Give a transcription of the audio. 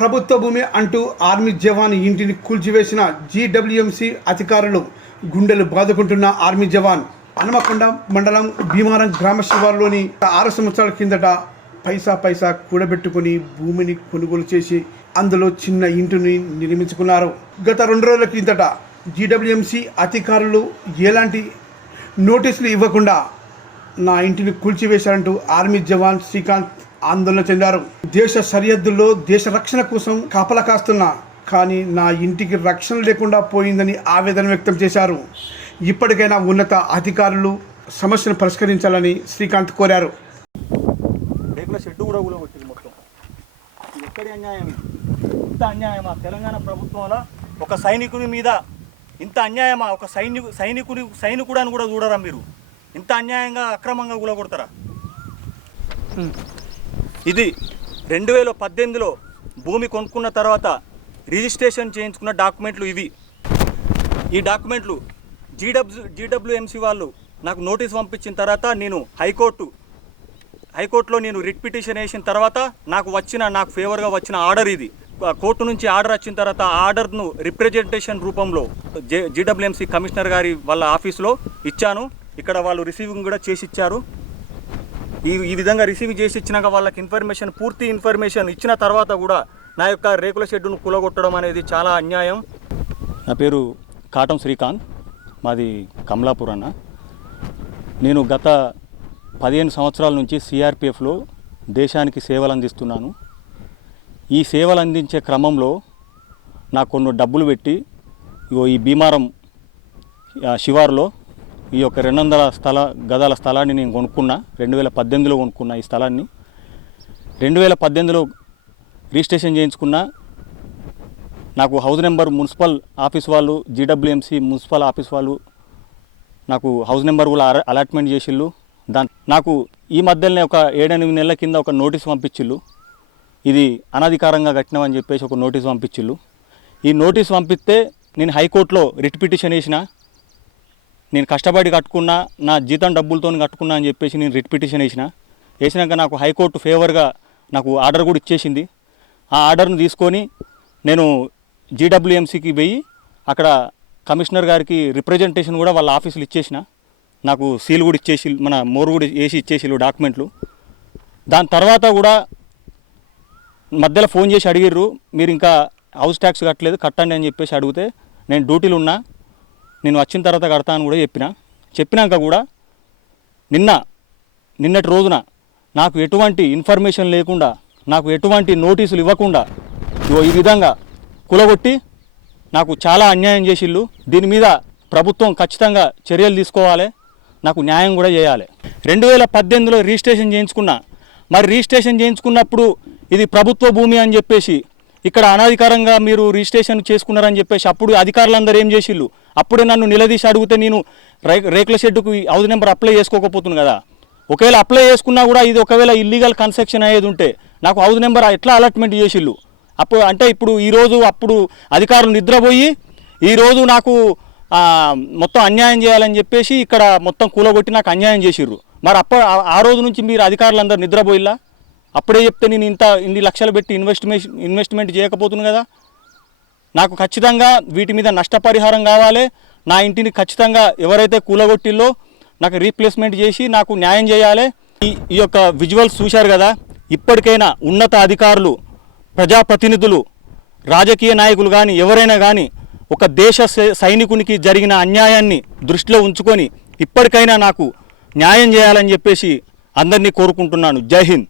ప్రభుత్వ భూమి అంటూ ఆర్మీ జవాన్ ఇంటిని కూల్చివేసిన జీడబ్ల్యూఎంసీ అధికారులు గుండెలు బాదుకుంటున్న ఆర్మీ జవాన్ హనుమకొండ మండలం భీమారం గ్రామ శివారులోని 6 సంవత్సరాల కిందట పైసా కూడబెట్టుకుని భూమిని కొనుగోలు చేసి అందులో చిన్న ఇంటిని నిర్మించుకున్నారు. గత 2 రోజుల కిందట జీడబ్ల్యూఎంసీ అధికారులు ఎలాంటి నోటీసులు ఇవ్వకుండా నా ఇంటిని కూల్చివేశారంటూ ఆర్మీ జవాన్ శ్రీకాంత్ ఆందోళన చెందారు. దేశ సరిహద్దుల్లో దేశ రక్షణ కోసం కాపలా కాస్తున్నా కానీ నా ఇంటికి రక్షణ లేకుండా పోయిందని ఆవేదన వ్యక్తం చేశారు. ఇప్పటికైనా ఉన్నత అధికారులు సమస్యను పరిష్కరించాలని శ్రీకాంత్ కోరారు. రేకుల షెడ్డు కూడా కూలగొట్టింది మొత్తం. ఇది ఎక్కడి అన్యాయం? ఇంత అన్యాయమా తెలంగాణ ప్రభుత్వంలో? ఒక సైనికుడి మీద ఇంత అన్యాయమా? ఒక సైనికుడు అని కూడా చూడరా మీరు? ఇంత అన్యాయంగా అక్రమంగా కూలగొడతారా? ఇది 2018లో భూమి కొనుక్కున్న తర్వాత రిజిస్ట్రేషన్ చేయించుకున్న డాక్యుమెంట్లు ఇవి. ఈ డాక్యుమెంట్లు జీడబ్ల్యూఎంసీ వాళ్ళు నాకు నోటీస్ పంపించిన తర్వాత నేను హైకోర్టులో నేను రిట్ పిటిషన్ వేసిన తర్వాత నాకు ఫేవర్గా వచ్చిన ఆర్డర్ ఇది. కోర్టు నుంచి ఆర్డర్ వచ్చిన తర్వాత ఆ ఆర్డర్ను రిప్రజెంటేషన్ రూపంలో జీడబ్ల్యూఎంసీ కమిషనర్ గారి వాళ్ళ ఆఫీస్లో ఇచ్చాను. ఇక్కడ వాళ్ళు రిసీవింగ్ కూడా చేసి ఇచ్చారు. ఈ విధంగా రిసీవ్ చేసి ఇచ్చినాక వాళ్ళకి పూర్తి ఇన్ఫర్మేషన్ ఇచ్చిన తర్వాత కూడా నా యొక్క రేకుల షెడ్డును కూలగొట్టడం అనేది చాలా అన్యాయం. నా పేరు కాటం శ్రీకాంత్, మాది కమలాపూర్ అన్న. నేను గత 15 సంవత్సరాల నుంచి సిఆర్పిఎఫ్లో దేశానికి సేవలు అందిస్తున్నాను. ఈ సేవలు అందించే క్రమంలో నాకు కొన్ని డబ్బులు పెట్టి ఈ భీమారం శివారులో ఈ యొక్క 200 గదాల స్థలాన్ని నేను కొనుక్కున్నా. 2018లో కొనుక్కున్నా. ఈ స్థలాన్ని 2018లో రిజిస్ట్రేషన్ చేయించుకున్నా. నాకు హౌస్ నెంబర్ మున్సిపల్ ఆఫీస్ వాళ్ళు, జీడబ్ల్యూఎంసీ మున్సిపల్ ఆఫీస్ వాళ్ళు నాకు హౌస్ నెంబర్ కూడా అలాట్మెంట్ చేసిళ్ళు. నాకు ఈ మధ్యలోనే ఒక 7-8 నెలల కింద ఒక నోటీస్ పంపించిళ్ళు. ఇది అనధికారంగా కట్టినామని చెప్పేసి ఒక నోటీస్ పంపించిళ్ళు. ఈ నోటీస్ పంపిస్తే నేను హైకోర్టులో రిట్ పిటిషన్ వేసిన. నేను కష్టపడి కట్టుకున్నా, నా జీతం డబ్బులతో కట్టుకున్నా అని చెప్పేసి నేను రిట్ పిటిషన్ వేసినాక నాకు హైకోర్టు ఫేవర్గా నాకు ఆర్డర్ కూడా ఇచ్చేసింది. ఆ ఆర్డర్ను తీసుకొని నేను జీడబ్ల్యూఎంసీకి పోయి అక్కడ కమిషనర్ గారికి రిప్రజెంటేషన్ కూడా వాళ్ళ ఆఫీసులు ఇచ్చేసిన. నాకు సీల్ కూడా ఇచ్చేసి, మన మోరు కూడా వేసి ఇచ్చేసి డాక్యుమెంట్లు. దాని తర్వాత కూడా మధ్యలో ఫోన్ చేసి అడిగిర్రు, మీరు ఇంకా హౌస్ ట్యాక్స్ కట్టలేదు, కట్టండి అని చెప్పేసి అడిగితే నేను డ్యూటీలు ఉన్నా, నేను వచ్చిన తర్వాత కడతా అని కూడా చెప్పినాక కూడా నిన్నటి రోజున నాకు ఎటువంటి ఇన్ఫర్మేషన్ లేకుండా, నాకు ఎటువంటి నోటీసులు ఇవ్వకుండా ఈ విధంగా కూలగొట్టి నాకు చాలా అన్యాయం చేసిళ్ళు. దీని మీద ప్రభుత్వం ఖచ్చితంగా చర్యలు తీసుకోవాలి, నాకు న్యాయం కూడా చేయాలి. 2018లో రిజిస్ట్రేషన్ చేయించుకున్నా. మరి రిజిస్ట్రేషన్ చేయించుకున్నప్పుడు ఇది ప్రభుత్వ భూమి అని చెప్పేసి ఇక్కడ అనధికారంగా మీరు రిజిస్ట్రేషన్ చేసుకున్నారని చెప్పేసి అప్పుడు అధికారులందరూ ఏం చేసిళ్ళు? అప్పుడే నన్ను నిలదీసి అడిగితే నేను రేకుల షెడ్డుకు హౌస్ నెంబర్ అప్లై చేసుకోకపోతుంది కదా. ఒకవేళ అప్లై చేసుకున్నా కూడా ఇది ఒకవేళ ఇల్లీగల్ కన్స్ట్రక్షన్ అయ్యేది ఉంటే నాకు హౌస్ నెంబర్ ఎట్లా అలాట్మెంట్ చేసిళ్ళు? ఇప్పుడు ఈరోజు అప్పుడు అధికారులు నిద్రపోయి ఈరోజు నాకు మొత్తం అన్యాయం చేయాలని చెప్పేసి ఇక్కడ మొత్తం కూలగొట్టి నాకు అన్యాయం చేసిర్రు. మరి ఆ రోజు నుంచి మీరు అధికారులందరూ నిద్రపోయిల్లా? అప్పుడే చెప్తే నేను ఇన్ని లక్షలు పెట్టి ఇన్వెస్ట్మెంట్ చేయకపోతుంది కదా. నాకు ఖచ్చితంగా వీటి మీద నష్టపరిహారం కావాలి. నా ఇంటిని ఖచ్చితంగా ఎవరైతే కూలగొట్టిల్లో నాకు రీప్లేస్మెంట్ చేసి నాకు న్యాయం చేయాలి. ఈ యొక్క విజువల్స్ చూశారు కదా. ఇప్పటికైనా ఉన్నత అధికారులు, ప్రజాప్రతినిధులు, రాజకీయ నాయకులు కానీ ఎవరైనా కానీ ఒక దేశ సైనికునికి జరిగిన అన్యాయాన్ని దృష్టిలో ఉంచుకొని ఇప్పటికైనా నాకు న్యాయం చేయాలని చెప్పేసి అందరినీ కోరుకుంటున్నాను. జై హింద్.